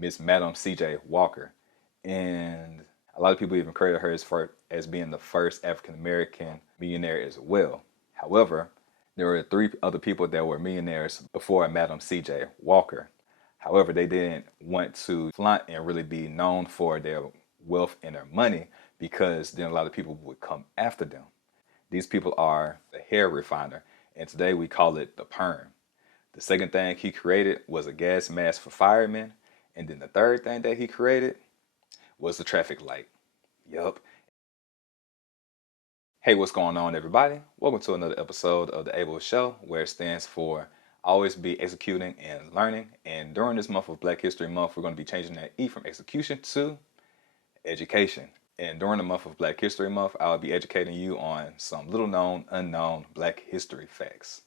Miss Madam C.J. Walker. And a lot of people even credit her as being the first African American millionaire as well. However, there were three other people that were millionaires before Madam C.J. Walker. However, they didn't want to flaunt and really be known for their wealth and their money because then a lot of people would come after them. These people are the hair refiner, and today we call it the perm. The second thing he created was a gas mask for firemen, and then the third thing that he created was the traffic light. Yup. Hey, what's going on, everybody? Welcome to another episode of the ABEL show, where it stands for Always Be Executing and Learning. And during this month of Black History Month, we're going to be changing that E from execution to education. And during the month of Black History Month, I'll be educating you on some little known, unknown Black history facts.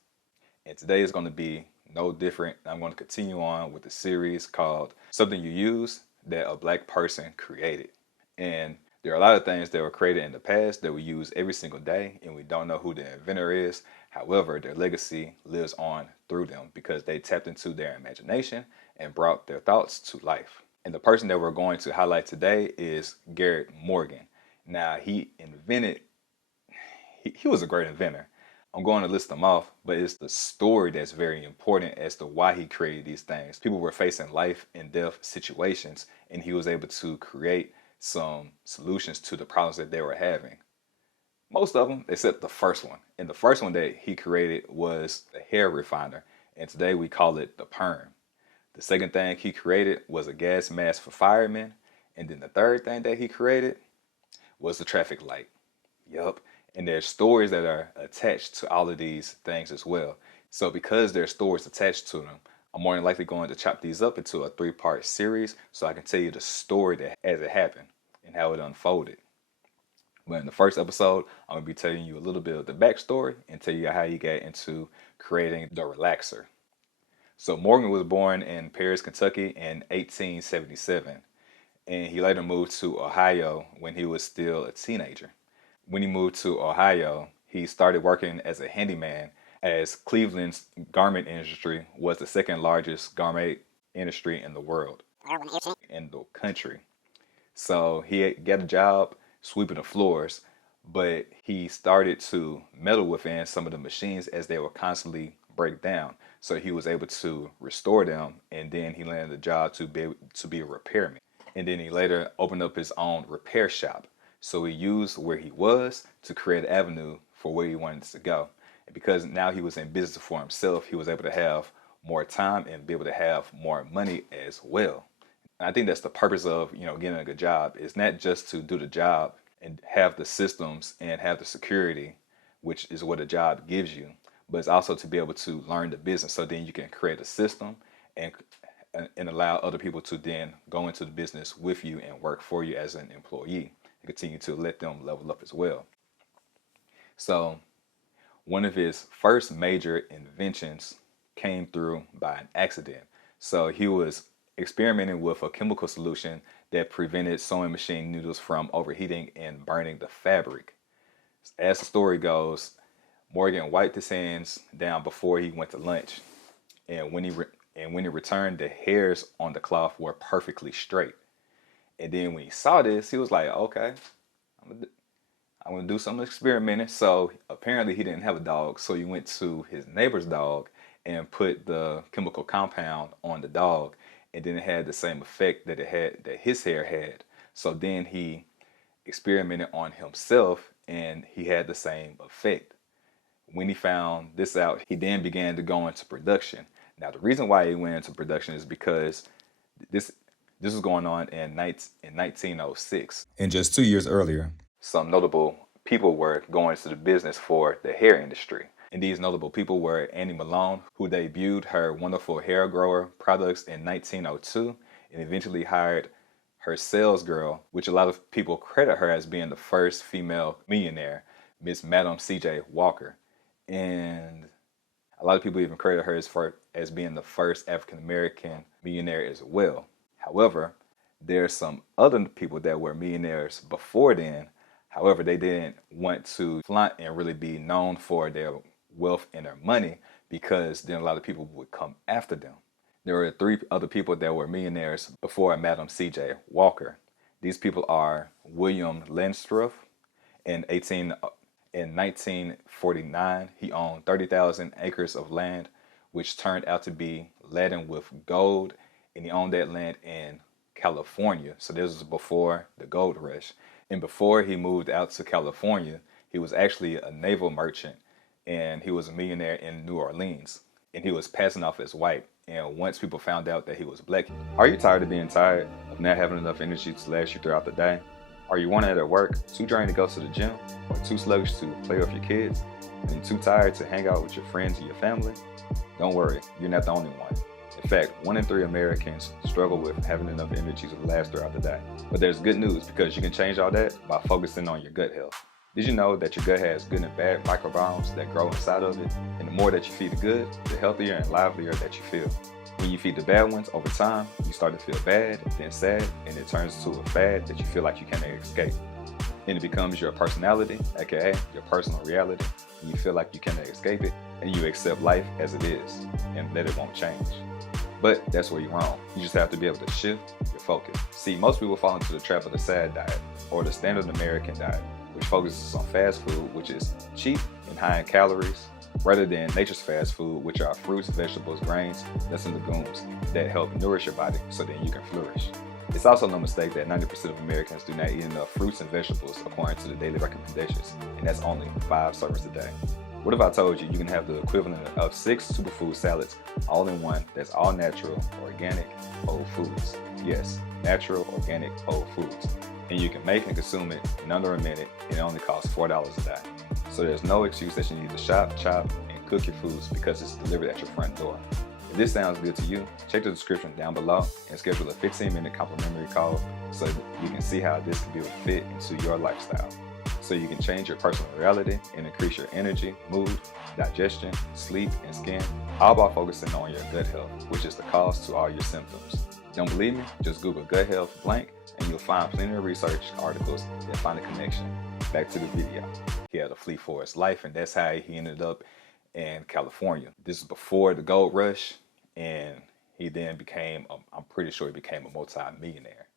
And today is going to be no different. I'm going to continue on with the series called Something You Use That a Black Person Created. And there are a lot of things that were created in the past that we use every single day, and we don't know who the inventor is. However, their legacy lives on through them because they tapped into their imagination and brought their thoughts to life. And the person that we're going to highlight today is Garrett Morgan. Now, he was a great inventor. I'm going to list them off, but it's the story that's very important as to why he created these things. People were facing life and death situations, and he was able to create some solutions to the problems that they were having. Most of them, except the first one. And the first one that he created was the hair refiner, and today we call it the perm. The second thing he created was a gas mask for firemen. And then the third thing that he created was the traffic light. Yup. And there's stories that are attached to all of these things as well. So because there's stories attached to them, I'm more than likely going to chop these up into a 3-part series so I can tell you the story that as it happened and how it unfolded. But in the first episode, I'm going to be telling you a little bit of the backstory and tell you how he got into creating the relaxer. So Morgan was born in Paris, Kentucky in 1877, and he later moved to Ohio when he was still a teenager. When he moved to Ohio, he started working as a handyman as Cleveland's garment industry was the second largest garment industry in the world, in the country. So he got a job sweeping the floors, but he started to meddle within some of the machines as they would constantly break down. So he was able to restore them, and then he landed a job to be a repairman. And then he later opened up his own repair shop. So he used where he was to create an avenue for where he wanted to go. And because now he was in business for himself, he was able to have more time and be able to have more money as well. And I think that's the purpose of, getting a good job. It's not just to do the job and have the systems and have the security, which is what a job gives you, but it's also to be able to learn the business so then you can create a system and allow other people to then go into the business with you and work for you as an employee and continue to let them level up as well. So one of his first major inventions came through by an accident. So he was experimenting with a chemical solution that prevented sewing machine needles from overheating and burning the fabric. As the story goes, Morgan wiped his hands down before he went to lunch, and when he returned, the hairs on the cloth were perfectly straight. And then when he saw this, he was like, "Okay, I'm gonna do some experimenting." So apparently he didn't have a dog, so he went to his neighbor's dog and put the chemical compound on the dog, and then it had the same effect that his hair had. So then he experimented on himself, and he had the same effect. When he found this out, he then began to go into production. Now, the reason why he went into production is because this was going on in 1906. And just 2 years earlier, some notable people were going into the business for the hair industry. And these notable people were Annie Malone, who debuted her wonderful hair grower products in 1902 and eventually hired her sales girl, which a lot of people credit her as being the first female millionaire, Miss Madam C.J. Walker. And a lot of people even credit her as being the first African American millionaire as well. However, there's some other people that were millionaires before then. However, they didn't want to flaunt and really be known for their wealth and their money because then a lot of people would come after them. There were three other people that were millionaires before Madam C.J. Walker. These people are William Lindstruff. In 1949, he owned 30,000 acres of land, which turned out to be laden with gold, and he owned that land in California. So this was before the gold rush. And before he moved out to California, he was actually a naval merchant, and he was a millionaire in New Orleans, and he was passing off as white. And once people found out that he was black, are you tired of being tired, of not having enough energy to last you throughout the day? Are you worn out at work, too drained to go to the gym, or too sluggish to play with your kids, and too tired to hang out with your friends and your family? Don't worry, you're not the only one. In fact, 1 in 3 Americans struggle with having enough energy to last throughout the day. But there's good news, because you can change all that by focusing on your gut health. Did you know that your gut has good and bad microbiomes that grow inside of it? And the more that you feed the good, the healthier and livelier that you feel. When you feed the bad ones over time, you start to feel bad, then sad, and it turns into a fad that you feel like you can't escape. And it becomes your personality, aka your personal reality, and you feel like you cannot escape it, and you accept life as it is, and that it won't change. But that's where you're wrong. You just have to be able to shift your focus. See, most people fall into the trap of the SAD diet, or the standard American diet, which focuses on fast food, which is cheap and high in calories, rather than nature's fast food, which are fruits, vegetables, grains, nuts, and legumes that help nourish your body so that you can flourish. It's also no mistake that 90% of Americans do not eat enough fruits and vegetables according to the daily recommendations, and that's only 5 servings a day. What if I told you you can have the equivalent of 6 superfood salads all in one that's all natural, organic, whole foods? Yes, natural, organic, whole foods. And you can make and consume it in under a minute, and it only costs $4 a day. So there's no excuse that you need to shop, chop, and cook your foods because it's delivered at your front door. If this sounds good to you, check the description down below and schedule a 15-minute complimentary call so that you can see how this can be a fit into your lifestyle. So you can change your personal reality and increase your energy, mood, digestion, sleep, and skin, all by focusing on your gut health, which is the cause to all your symptoms. Don't believe me? Just Google gut health blank and you'll find plenty of research articles that find a connection. Back to the video. He had to flee for his life, and that's how he ended up in California. This is before the gold rush, and he then became, I'm pretty sure he became a multi-millionaire.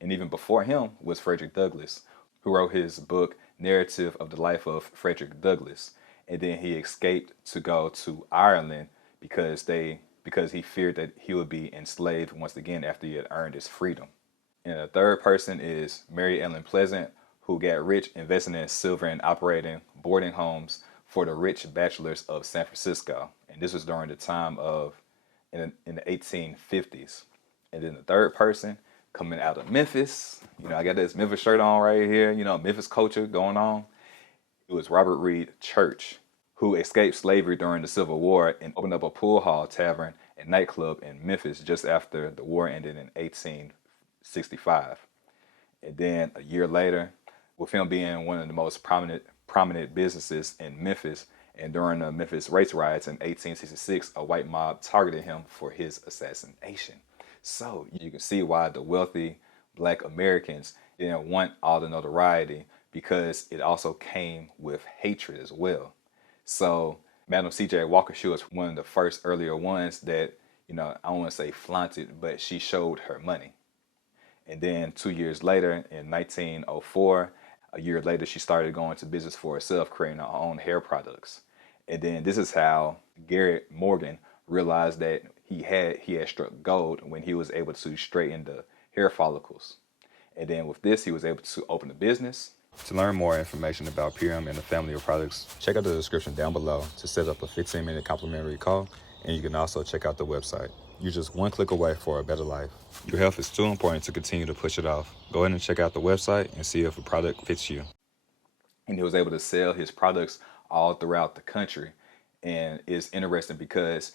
And even before him was Frederick Douglass, who wrote his book, Narrative of the Life of Frederick Douglass. And then he escaped to go to Ireland because he feared that he would be enslaved once again after he had earned his freedom. And the third person is Mary Ellen Pleasant, who got rich investing in silver and operating boarding homes for the rich bachelors of San Francisco. And this was during the time of, in the 1850s. And then the third person coming out of Memphis, I got this Memphis shirt on right here, Memphis culture going on. It was Robert Reed Church, who escaped slavery during the Civil War and opened up a pool hall tavern and nightclub in Memphis just after the war ended in 1865. And then a year later, with him being one of the most prominent businesses in Memphis, and during the Memphis race riots in 1866, a white mob targeted him for his assassination. So you can see why the wealthy Black Americans didn't want all the notoriety, because it also came with hatred as well. So Madam C.J. Walker, she was one of the first earlier ones that, I don't want to say flaunted, but she showed her money. And then 2 years later, in 1904, a year later, she started going to business for herself, creating her own hair products. And then this is how Garrett Morgan realized that he had struck gold when he was able to straighten the hair follicles. And then with this, he was able to open a business. To learn more information about Pyram and the family of products, check out the description down below to set up a 15-minute complimentary call. And you can also check out the website. You're just one click away for a better life. Your health is too important to continue to push it off. Go ahead and check out the website and see if a product fits you. And he was able to sell his products all throughout the country. And it's interesting because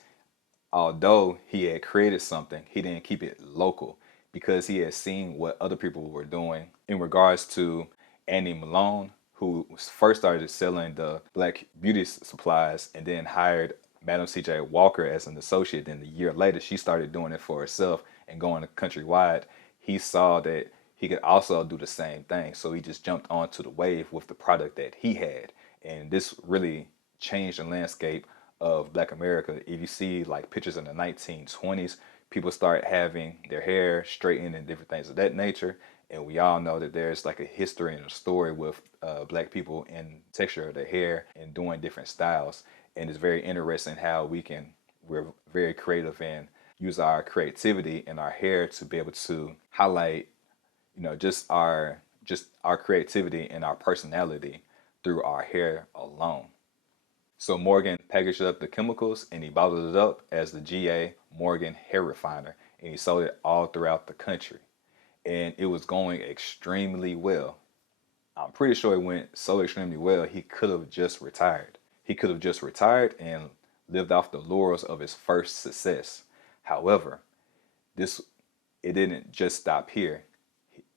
although he had created something, he didn't keep it local because he had seen what other people were doing in regards to Annie Malone, who first started selling the black beauty supplies and then hired Madam C.J. Walker as an associate. Then a year later, she started doing it for herself and going countrywide. He saw that he could also do the same thing. So he just jumped onto the wave with the product that he had. And this really changed the landscape of Black America, if you see like pictures in the 1920s, people start having their hair straightened and different things of that nature. And we all know that there's like a history and a story with Black people in texture of their hair and doing different styles. And it's very interesting how we're very creative and use our creativity and our hair to be able to highlight, just our creativity and our personality through our hair alone. So Morgan packaged up the chemicals and he bottled it up as the G.A. Morgan Hair Refiner, and he sold it all throughout the country. And it was going extremely well. I'm pretty sure it went so extremely well, he could have just retired. He could have just retired and lived off the laurels of his first success. However, this it didn't just stop here.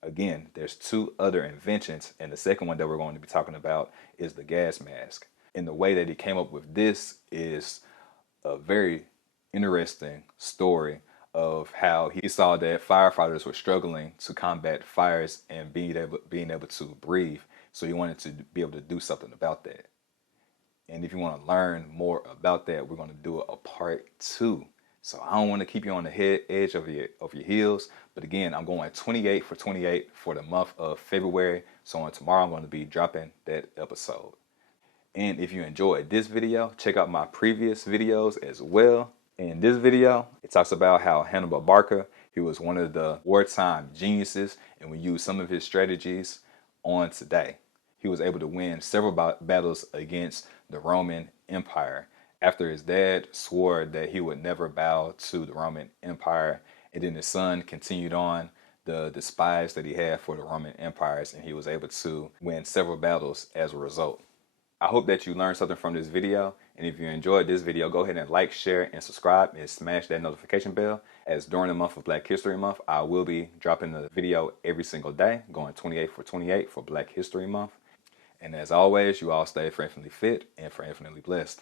Again, there's two other inventions, and the second one that we're going to be talking about is the gas mask. And the way that he came up with this is a very interesting story of how he saw that firefighters were struggling to combat fires and being able to breathe. So he wanted to be able to do something about that. And if you want to learn more about that, we're going to do a part 2. So I don't want to keep you on the edge of your heels. But again, I'm going 28 for 28 for the month of February. So on tomorrow, I'm going to be dropping that episode. And if you enjoyed this video, check out my previous videos as well. In this video, it talks about how Hannibal Barca, he was one of the wartime geniuses, and we used some of his strategies on today. He was able to win several battles against the Roman Empire after his dad swore that he would never bow to the Roman Empire. And then his son continued on the spies that he had for the Roman empires, and he was able to win several battles as a result. I hope that you learned something from this video. And if you enjoyed this video, go ahead and like, share, and subscribe, and smash that notification bell, as during the month of Black History Month, I will be dropping a video every single day, going 28 for 28 for Black History Month. And as always, you all stay for infinitely fit and for infinitely blessed.